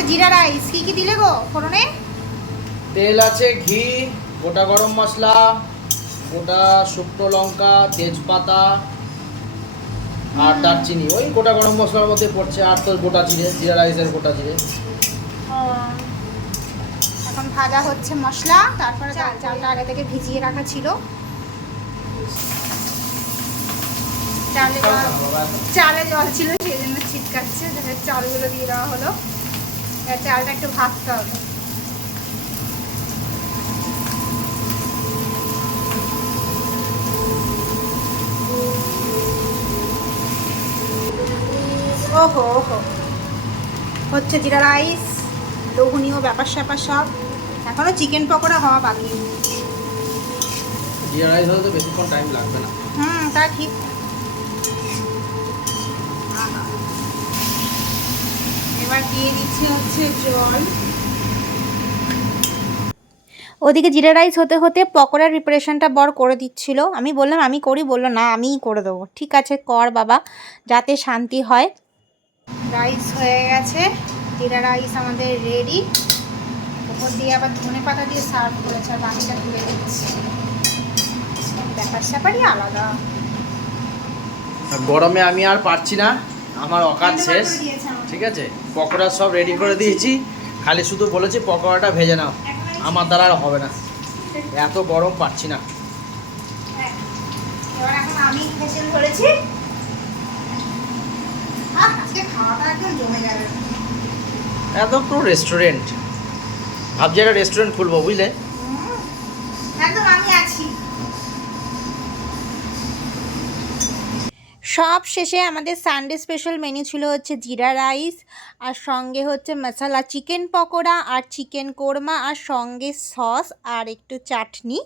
হচ্ছে জিরা রাইস। কি কি দিলে গো ফোড়নে? তেল আছে, ঘি, গোটা গরম মশলা, গোটা শুকনো লঙ্কা, তেজপাতা আর দারচিনি। ওই গোটা গরম মশলার মধ্যে পড়ছে। আর তোর গোটা জিরে, জিরা রাইসের গোটা জিরে। এখন ভাজা হচ্ছে মশলা, তারপরে চালটা আগে থেকে ভিজিয়ে রাখা ছিল। চালে জল ছিল সেই জন্য ছিটকাচ্ছে। চালগুলো দিয়ে দেওয়া হলো। চালটা একটু ভাজতে হবে। ওহো ওহো, হচ্ছে জিরা রাইস, লোভনীয় ব্যাপার স্যাপার সব। এখনো চিকেন পকোড়া হওয়া বাকি। জিরা রাইস হলে তো বেশিক্ষণ টাইম লাগবে না। তা ঠিক। এবার দিয়ে দিচ্ছি হচ্ছে জল। ওদিকে জিরা রাইস হতে হতে পকোড়ার প্রিপারেশনটা বর করে দিচ্ছিল। আমি বললাম আমি করি, বললো না আমিই করে দেবো। ঠিক আছে কর বাবা, যাতে শান্তি হয়। রাইস হয়ে গেছে, জিরা রাইস আমাদের রেডি। ওপর দিয়ে আবার ধনে পাতা দিয়ে সার্ভ করেছে। আর বাকিটা তুলে দিচ্ছি। ব্যাপার স্যাপারই আলাদা। গরমে আমি আর পারছি না, আমার অকাত শেষ। ঠিক আছে, পকোড়া সব রেডি করে দিয়েছি, খালি শুধু বলেছি পকোড়াটা ভেজে নাও। আমার দ্বারা আর হবে না, এত গরম পারছি না। এবার এখন আমি খেতে ধরেছি। আজকে খাওয়াটা একদম জমে যাবে। একদম পুরো রেস্টুরেন্ট। ভাবছি একটা রেস্টুরেন্ট খুলবো, বুঝলে। একদম আমি আছি। সব শেষে আমাদের সানডে স্পেশাল মেনু ছিল হচ্ছে জিরা রাইস, আর সঙ্গে হচ্ছে মশলা চিকেন পকোড়া আর চিকেন কোরমা, আর সঙ্গে সস আর একটু চাটনি।